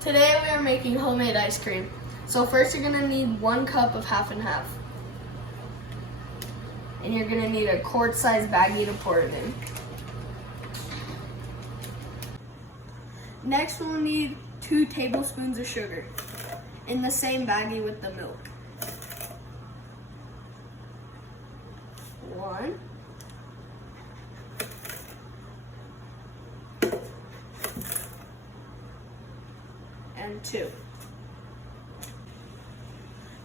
Today we are making homemade ice cream. So first you're gonna need 1 cup of half and half. And you're gonna need a quart-sized baggie to pour it in. Next we'll need 2 tablespoons of sugar in the same baggie with the milk. 1. And 2.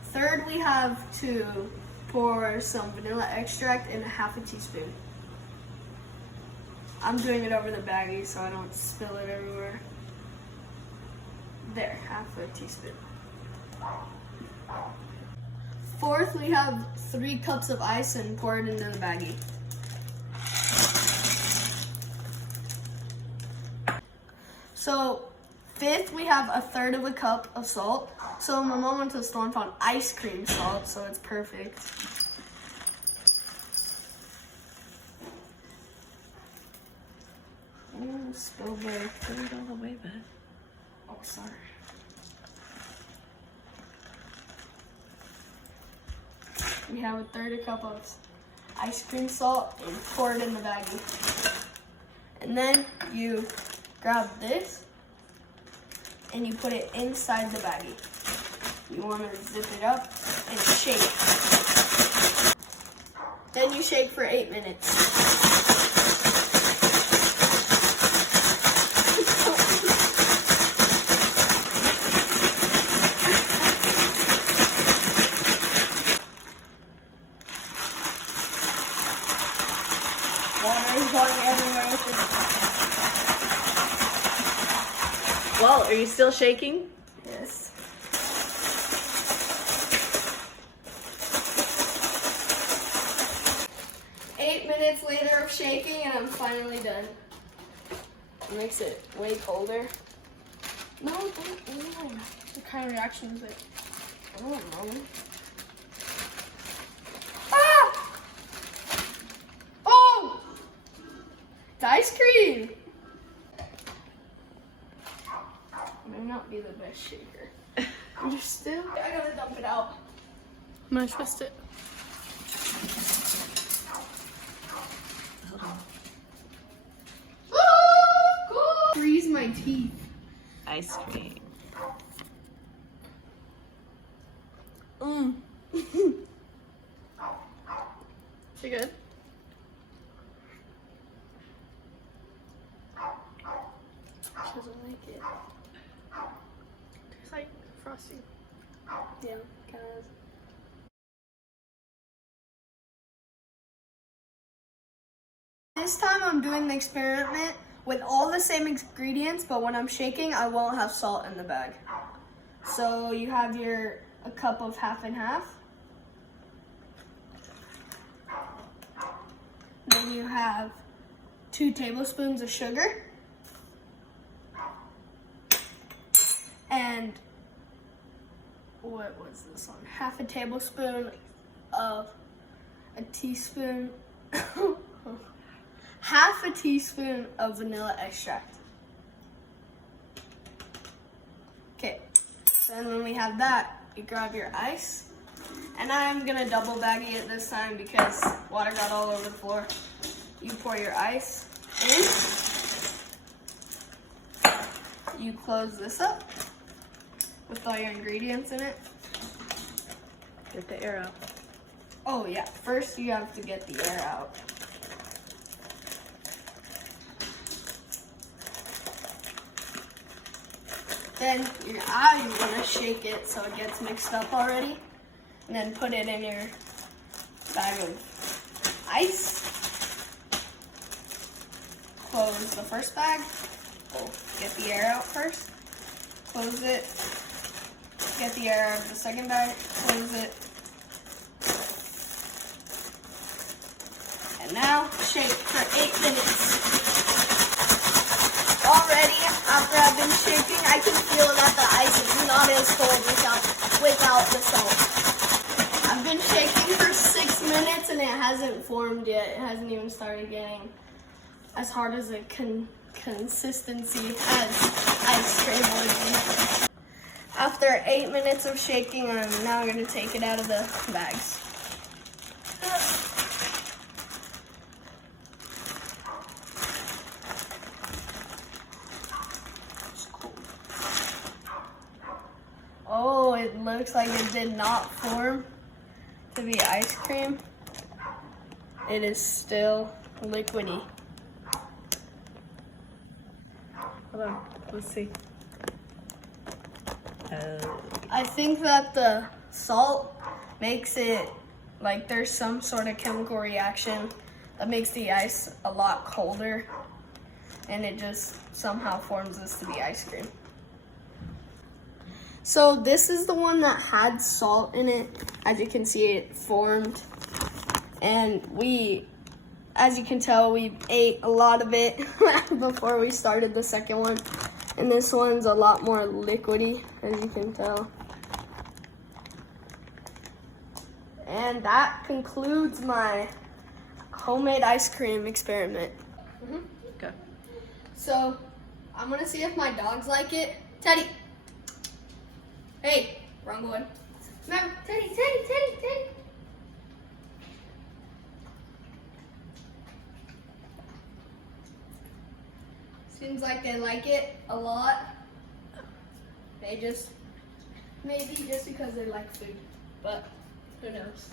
Third, we have to pour some vanilla extract in 1/2 teaspoon. I'm doing it over the baggie so I don't spill it everywhere. There, 1/2 teaspoon. Fourth, we have 3 cups of ice and pour it into the baggie. So, fifth, we have 1/3 cup of salt. So my mom went to the store and found ice cream salt, so it's perfect. Spill there. Put it all the way back. Oh, sorry. We have 1/3 cup of ice cream salt and pour it in the baggie. And then you grab this and you put it inside the baggie. You want to zip it up and shake. Then you shake for 8 minutes. Water is going everywhere with this. Well, are you still shaking? Yes. Eight minutes later of shaking and I'm finally done. It makes it way colder. No, don't know. What kind of reaction is it? I don't know. Ah! Oh! It's ice cream! May not be the best shaker. Understood? I gotta dump it out. I'm gonna twist it. Freeze my teeth. Ice cream. She good? She doesn't like it. Tastes like frosting. Yeah, kind of. This time I'm doing the experiment with all the same ingredients, but when I'm shaking, I won't have salt in the bag. So you have a cup of half and half. Then you have 2 tablespoons of sugar. And what was this one? 1/2 tablespoon of a teaspoon, 1/2 teaspoon of vanilla extract. Okay, so then when we have that, you grab your ice. And I'm gonna double baggie it this time because water got all over the floor. You pour your ice in. You close this up with all your ingredients in it. Get the air out. Oh yeah, first you have to get the air out. Then you want to shake it so it gets mixed up already. And then put it in your bag of ice. Close the first bag. Oh, get the air out first. Close it. Get the air out of the second bag. Close it. And now shake for 8 minutes. Already, after I've been shaking, I can feel that the ice is not as cold without the salt. I've been shaking for 6 minutes and it hasn't formed yet. It hasn't even started getting as hard as it can consistency as ice cream would be. After 8 minutes of shaking, I'm now going to take it out of the bags. Oh, it looks like it did not form to be ice cream. It is still liquidy. Hold on. Let's see. I think that the salt makes it like there's some sort of chemical reaction that makes the ice a lot colder, and it just somehow forms this to be ice cream. So this is the one that had salt in it. As you can see, it formed, and as you can tell, we ate a lot of it before we started the second one. And this one's a lot more liquidy, as you can tell. And that concludes my homemade ice cream experiment. Okay. So, I'm gonna see if my dogs like it. Teddy! Hey, wrong one. Remember, Teddy. Seems like they like it a lot. Maybe just because they like food, but who knows.